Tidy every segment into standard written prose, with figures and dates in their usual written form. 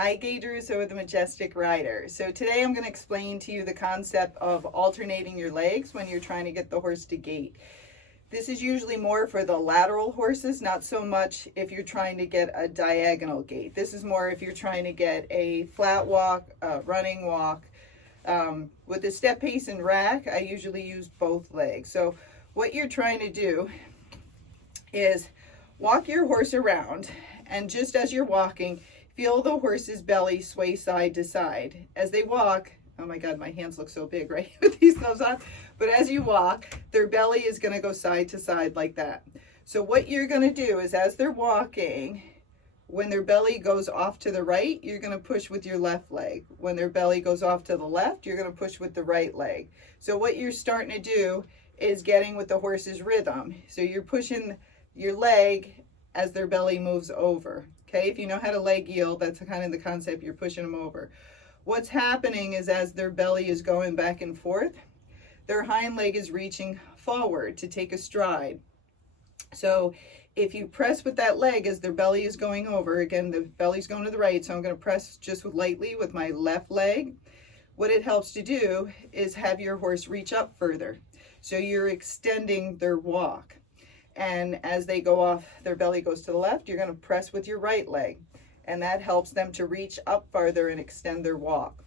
Hi, Gaited with the Majestic Rider. So today I'm going to explain to you the concept of alternating your legs when you're trying to get the horse to gait. This is usually more for the lateral horses, not so much if you're trying to get a diagonal gait. This is more if you're trying to get a flat walk, a running walk. With the step pace and rack, I usually use both legs. So what you're trying to do is walk your horse around, and just as you're walking, feel the horse's belly sway side to side. As they walk, oh my God, my hands look so big, right, with these gloves on. But as you walk, their belly is gonna go side to side like that. So what you're gonna do is as they're walking, when their belly goes off to the right, you're gonna push with your left leg. When their belly goes off to the left, you're gonna push with the right leg. So what you're starting to do is getting with the horse's rhythm. So you're pushing your leg as their belly moves over. Okay, if you know how to leg yield, that's kind of the concept, you're pushing them over. What's happening is as their belly is going back and forth, their hind leg is reaching forward to take a stride. So if you press with that leg as their belly is going over, again, the belly's going to the right, so I'm going to press just lightly with my left leg. What it helps to do is have your horse reach up further. So you're extending their walk. And as they go off, their belly goes to the left, you're going to press with your right leg. And that helps them to reach up farther and extend their walk.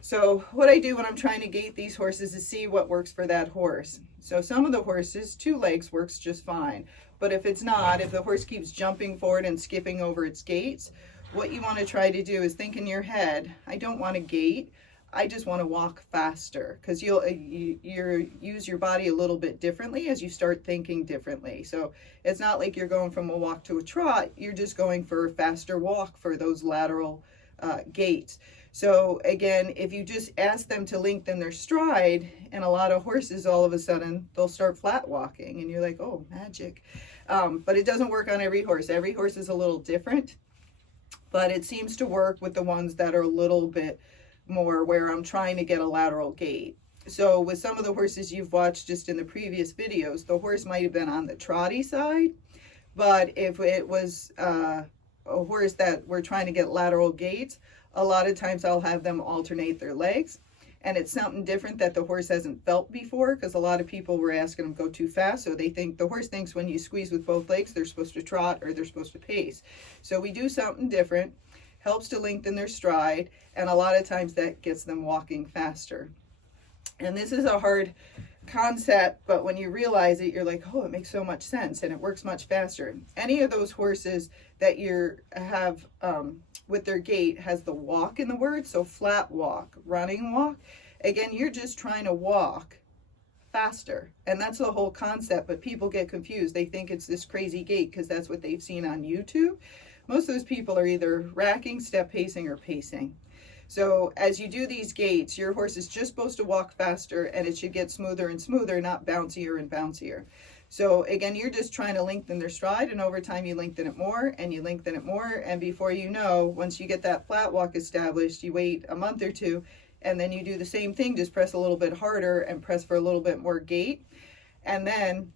So what I do when I'm trying to gait these horses is see what works for that horse. So some of the horses, 2 legs works just fine. But if it's not, if the horse keeps jumping forward and skipping over its gaits, what you want to try to do is think in your head, I don't want to gait. I just want to walk faster, because you'll use your body a little bit differently as you start thinking differently. So it's not like you're going from a walk to a trot, you're just going for a faster walk for those lateral gaits. So again, if you just ask them to lengthen their stride, and a lot of horses all of a sudden they'll start flat walking and you're like, oh, magic. But it doesn't work on every horse. Every horse is a little different, but it seems to work with the ones that are a little bit more where I'm trying to get a lateral gait. So with some of the horses you've watched just in the previous videos, the horse might have been on the trotty side, but if it was a horse that we're trying to get lateral gaits, a lot of times I'll have them alternate their legs, and it's something different that the horse hasn't felt before, because a lot of people were asking them go too fast, so the horse thinks when you squeeze with both legs they're supposed to trot or they're supposed to pace. So we do something different, helps to lengthen their stride, and a lot of times that gets them walking faster. And this is a hard concept, but when you realize it, you're like, oh, it makes so much sense and it works much faster. Any of those horses that you have with their gait has the walk in the word, so flat walk, running walk, again, you're just trying to walk faster, and that's the whole concept. But people get confused, they think it's this crazy gait because that's what they've seen on YouTube. Most of those people are either racking, step pacing, or pacing. So as you do these gaits, your horse is just supposed to walk faster, and it should get smoother and smoother, not bouncier and bouncier. So again, you're just trying to lengthen their stride, and over time you lengthen it more and you lengthen it more, and before you know, once you get that flat walk established, you wait a month or two, and then you do the same thing, just press a little bit harder and press for a little bit more gait. And then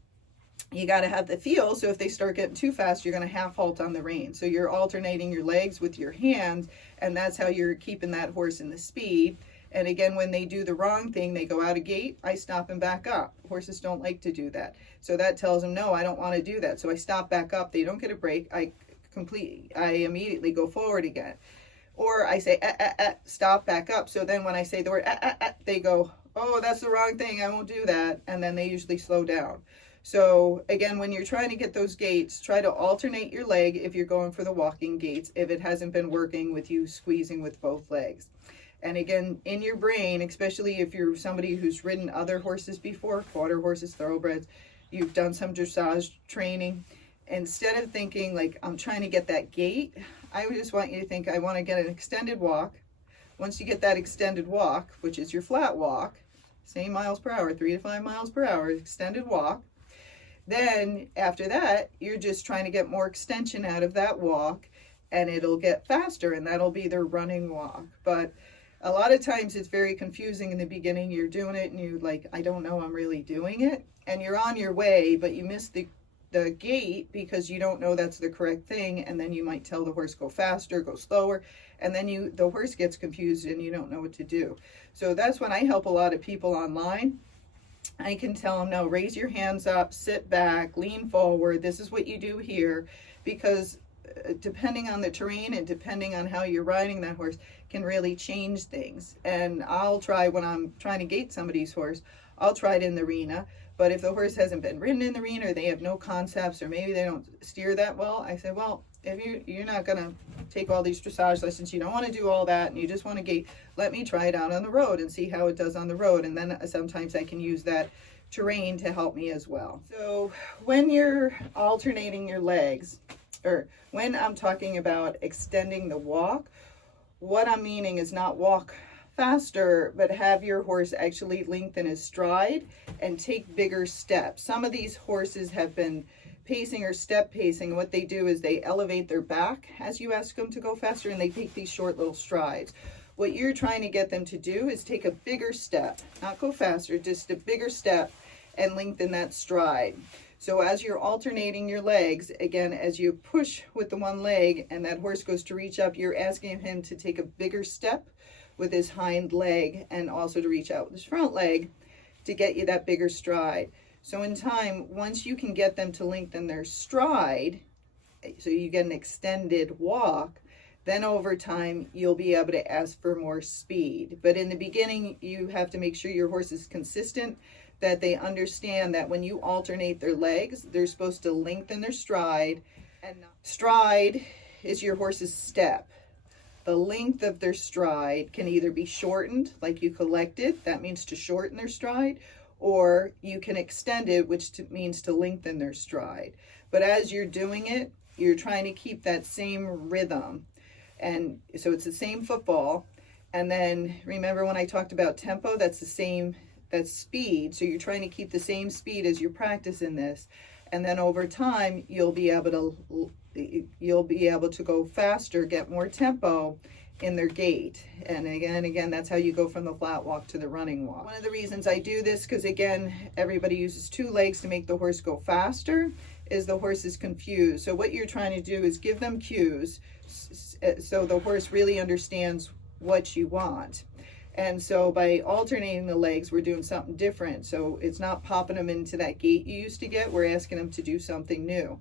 you got to have the feel, so if they start getting too fast, you're going to half halt on the rein. So you're alternating your legs with your hands, and that's how you're keeping that horse in the speed. And again, when they do the wrong thing, they go out of gait, I stop and back up. Horses don't like to do that. So that tells them, no, I don't want to do that. So I stop back up. They don't get a break. I immediately go forward again. Or I say, stop, back up. So then when I say the word, they go, oh, that's the wrong thing, I won't do that. And then they usually slow down. So again, when you're trying to get those gaits, try to alternate your leg if you're going for the walking gaits, if it hasn't been working with you squeezing with both legs. And again, in your brain, especially if you're somebody who's ridden other horses before, quarter horses, thoroughbreds, you've done some dressage training, instead of thinking like, I'm trying to get that gait, I would just want you to think, I want to get an extended walk. Once you get that extended walk, which is your flat walk, same miles per hour, 3 to 5 miles per hour, extended walk, then after that, you're just trying to get more extension out of that walk, and it'll get faster, and that'll be their running walk. But a lot of times it's very confusing in the beginning. You're doing it and you're like, I don't know I'm really doing it, and you're on your way, but you miss the the gait because you don't know that's the correct thing, and then you might tell the horse go faster, go slower, and then the horse gets confused and you don't know what to do. So that's when I help a lot of people online. I can tell them, no, raise your hands up, sit back, lean forward. This is what you do here, because depending on the terrain and depending on how you're riding that horse can really change things. And I'll try, when I'm trying to gait somebody's horse, I'll try it in the arena. But if the horse hasn't been ridden in the arena, or they have no concepts, or maybe they don't steer that well, I say, well, if you're not going to take all these dressage lessons, you don't want to do all that, and you just want to gait, let me try it out on the road and see how it does on the road. And then sometimes I can use that terrain to help me as well. So when you're alternating your legs, or when I'm talking about extending the walk, what I'm meaning is not walk faster, but have your horse actually lengthen his stride and take bigger steps. Some of these horses have been pacing or step pacing. What they do is they elevate their back as you ask them to go faster, and they take these short little strides. What you're trying to get them to do is take a bigger step, not go faster, just a bigger step, and lengthen that stride. So as you're alternating your legs, again, as you push with the one leg and that horse goes to reach up, you're asking him to take a bigger step with his hind leg, and also to reach out with his front leg to get you that bigger stride. So in time, once you can get them to lengthen their stride, so you get an extended walk, then over time you'll be able to ask for more speed. But in the beginning, you have to make sure your horse is consistent, that they understand that when you alternate their legs, they're supposed to lengthen their stride. And stride is your horse's step. The length of their stride can either be shortened, like you collected, that means to shorten their stride, or you can extend it, which means to lengthen their stride. But as you're doing it, you're trying to keep that same rhythm. And so it's the same football. And then remember when I talked about tempo, that's the same, that's speed. So you're trying to keep the same speed as you're practicing this. And then over time, you'll be able to go faster, get more tempo in their gait. And again, that's how you go from the flat walk to the running walk. One of the reasons I do this, because again, everybody uses two legs to make the horse go faster, is the horse is confused. So what you're trying to do is give them cues so the horse really understands what you want. And so by alternating the legs, we're doing something different. So it's not popping them into that gait you used to get. We're asking them to do something new.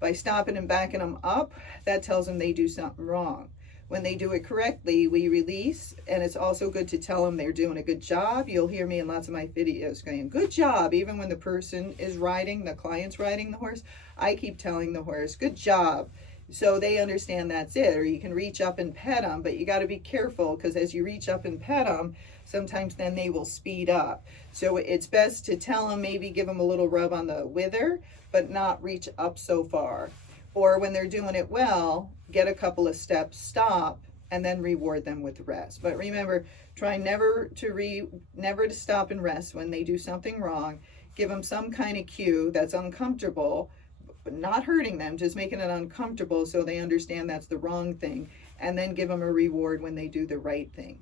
By stopping and backing them up, that tells them they do something wrong. When they do it correctly, we release, and it's also good to tell them they're doing a good job. You'll hear me in lots of my videos going, good job. Even when the person is riding, the client's riding the horse, I keep telling the horse, good job. So they understand that's it. Or you can reach up and pet them, but you got to be careful, because as you reach up and pet them, sometimes then they will speed up. So it's best to tell them, maybe give them a little rub on the wither, but not reach up so far. Or when they're doing it well, get a couple of steps, stop, and then reward them with rest. But remember, try never to stop and rest when they do something wrong. Give them some kind of cue that's uncomfortable, but not hurting them, just making it uncomfortable so they understand that's the wrong thing, and then give them a reward when they do the right thing.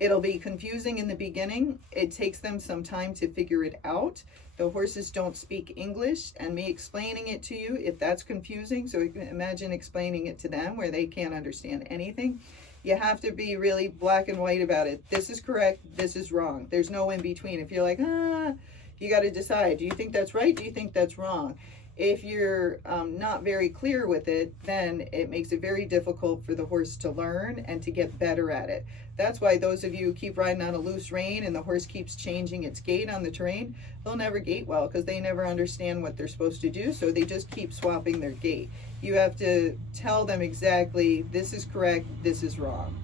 It'll be confusing in the beginning. It takes them some time to figure it out. The horses don't speak English, and me explaining it to you, if that's confusing, so imagine explaining it to them where they can't understand anything. You have to be really black and white about it. This is correct, this is wrong. There's no in between. If you're like, you got to decide, do you think that's right? Do you think that's wrong? If you're not very clear with it, then it makes it very difficult for the horse to learn and to get better at it. That's why those of you who keep riding on a loose rein and the horse keeps changing its gait on the terrain, they'll never gait well, because they never understand what they're supposed to do, so they just keep swapping their gait. You have to tell them exactly, this is correct, this is wrong.